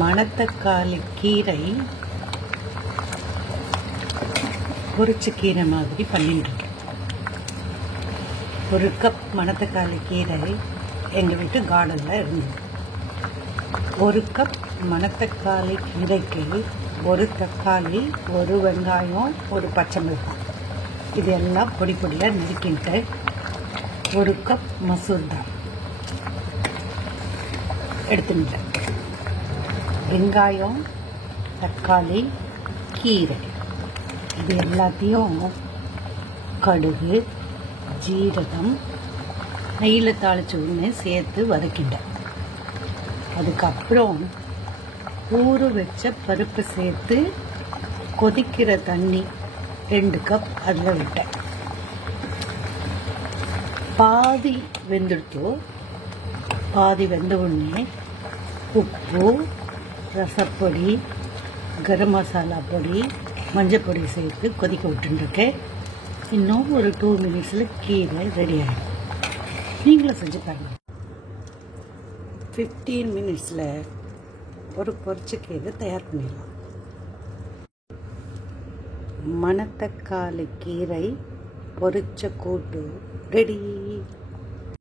மணத்தக்காளி கீரை பொரிச்ச கீரை மாதிரி பண்ணிட்டுருக்கேன். ஒரு கப் மணத்தக்காளி கீரை எங்கள் வீட்டு கார்டனில் இருந்தது. ஒரு கப் மணத்தக்காளி கீரைக்கு ஒரு தக்காளி, ஒரு வெங்காயம், ஒரு பச்சை மிளகாய் இது எல்லாம் பொடி பொடியாக நறுக்கிட்டு, ஒரு கப் மசூர் தால் எடுத்துட்டேன். வெங்காயம், தக்காளி, கீரை இது எல்லாத்தையும் கடுகு, ஜீரகம், நெய்யில் தாளித்து ஒன்று சேர்த்து வதக்கிட்டேன். அதுக்கப்புறம் ஊற வச்ச பருப்பு சேர்த்து கொதிக்கிற தண்ணி 2 கப் அதில் விட்டேன். பாதி வெந்துடுத்து. பாதி வெந்த உடனே உப்பு, ரசப்பொடி, கரம் மசாலா பொடி, மஞ்சள் பொடி சேர்த்து கொதிக்க விட்டுருக்கேன். இன்னும் ஒரு 2 மினிட்ஸில் கீரை ரெடி ஆகிடும். நீங்களும் செஞ்சு பாருங்கள். 15 மினிட்ஸில் ஒரு பொரிச்ச கீரை தயார் பண்ணிடலாம். மணத்தக்காளி கீரை பொரிச்ச கூட்டு ரெடி.